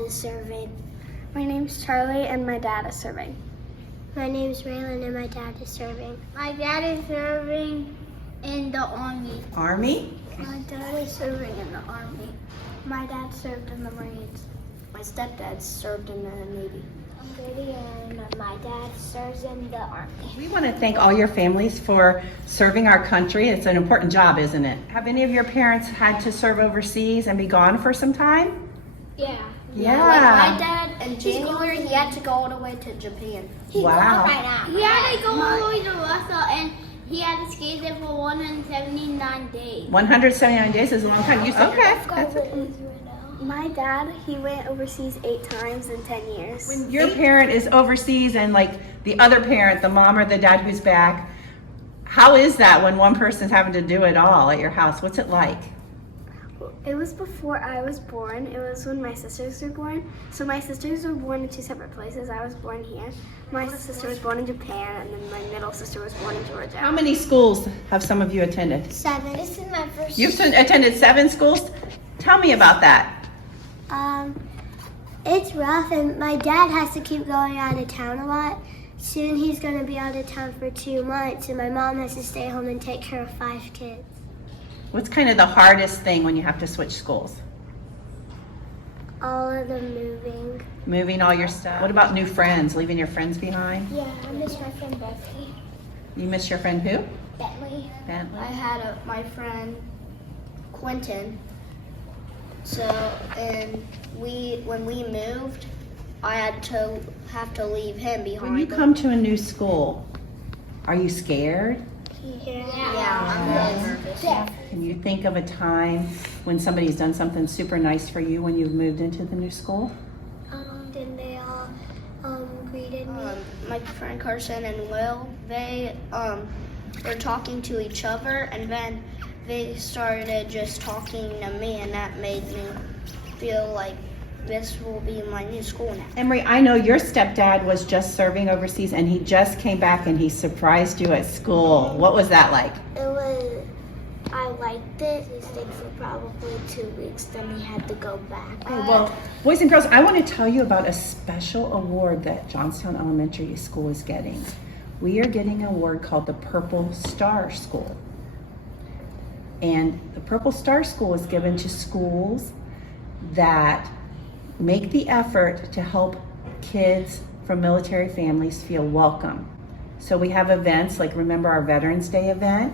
is serving. My name's Charlie and my dad is serving. My name's Raylan and my dad is serving. My dad is serving in the Army. Army? My dad is serving in the Army. My dad served in the Marines. My stepdad served in the Navy. I'm Grady and my dad serves in the Army. We want to thank all your families for serving our country. It's an important job, isn't it? Have any of your parents had to serve overseas and be gone for some time? Yeah. Yeah. Like my dad, in January, he had to go all the way to Japan. Wow. He had to go all the way to Russia and he had to stay there for 179 days. 179 days is a long time. Okay. That's My dad, he went overseas 8 times in 10 years. When your parent is overseas and like the other parent, the mom or the dad who's back, how is that when one person's having to do it all at your house? What's it like? It was before I was born. It was when my sisters were born. So my sisters were born in 2 separate places. I was born here. My sister was born in Japan, and then my middle sister was born in Georgia. How many schools have some of you attended? 7. This is my first. You've attended 7 schools? Tell me about that. It's rough, and my dad has to keep going out of town a lot. Soon he's going to be out of town for 2 months, and my mom has to stay home and take care of 5 kids. What's kind of the hardest thing when you have to switch schools? All of them moving. Moving all your stuff. What about new friends? Leaving your friends behind? Yeah, I miss my friend Becky. You miss your friend who? Bentley. Bentley. I had my friend Quentin. So, and when we moved, I had to leave him behind. When you come to a new school, are you scared? Yeah, I'm really nervous. Can you think of a time when somebody's done something super nice for you when you've moved into the new school? Then they all greeted me. My friend Carson and Will, they were talking to each other, and then they started just talking to me, and that made me feel like this will be my new school now. Emery, I know your stepdad was just serving overseas and he just came back and he surprised you at school. What was that like? I liked it. It stayed for probably 2 weeks, then we had to go back. Okay, well, boys and girls, I want to tell you about a special award that Johnstown Elementary School is getting. We are getting an award called the Purple Star School. And the Purple Star School is given to schools that make the effort to help kids from military families feel welcome. So we have events like, remember our Veterans Day event?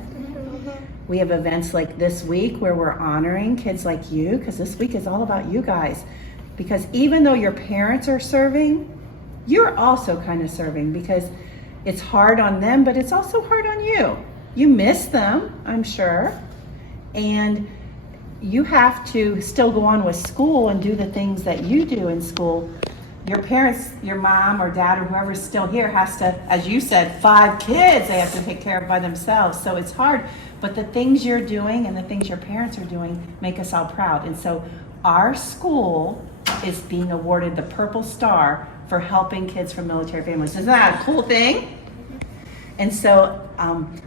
We have events like this week where we're honoring kids like you, because this week is all about you guys. Because even though your parents are serving, you're also kind of serving, because it's hard on them, but it's also hard on you. You miss them, I'm sure. And you have to still go on with school and do the things that you do in school. Your parents, your mom or dad or whoever's still here has to, as you said, 5 kids they have to take care of by themselves. So it's hard, but the things you're doing and the things your parents are doing make us all proud. And so our school is being awarded the Purple Star for helping kids from military families. Isn't that a cool thing? And so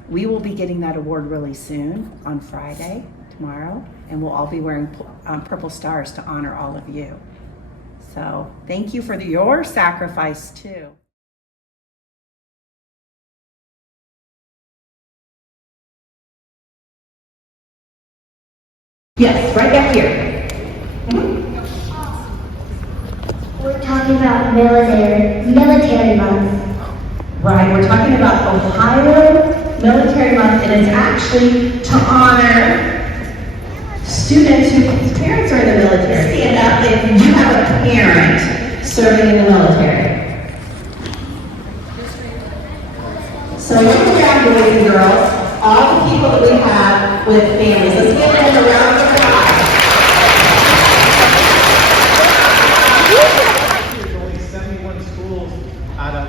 we will be getting that award really soon on Friday, tomorrow, and we'll all be wearing purple stars to honor all of you. So thank you for your sacrifice too. Yes, right back here. We're talking about military month. Right, we're talking about Ohio Military Month, and it's actually to honor students whose parents are in the military. Stand up if you have a parent serving in the military. So let's grab, boys and girls, all the people that we have with families. Let's give them a round of applause. There's only 71 schools out of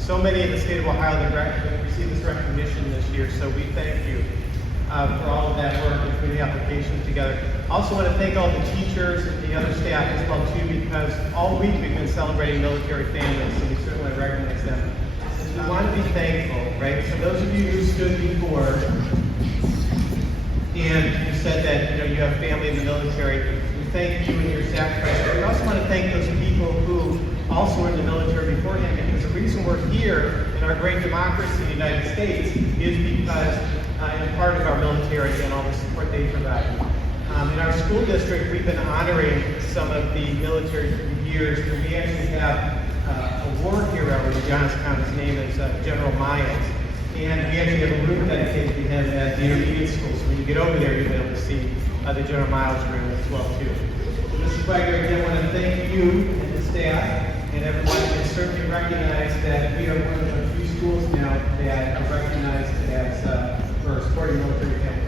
so many in the state of Ohio that received this recognition this year, so we thank you for all of that work and putting the applications together. I also want to thank all the teachers and the other staff as well too, because all week we've been celebrating military families, so we certainly recognize them. Since we want to be thankful, right? So those of you who stood before and you said that you have family in the military, we thank you and your sacrifice. But we also want to thank those people who also were in the military beforehand, because the reason we're here in our great democracy in the United States is because in part of our military and all the support they provide. In our school district, we've been honoring some of the military for years, and we actually have a war hero in Johnstown. His name is General Miles, and we actually have a room dedicated to him at the intermediate school. So when you get over there, you'll be able to see the General Miles room as well too. Mrs. Schweiger, again, I want to thank you and the staff and everyone, and certainly recognize that we are one of the few schools now that are recognized as for supporting military families.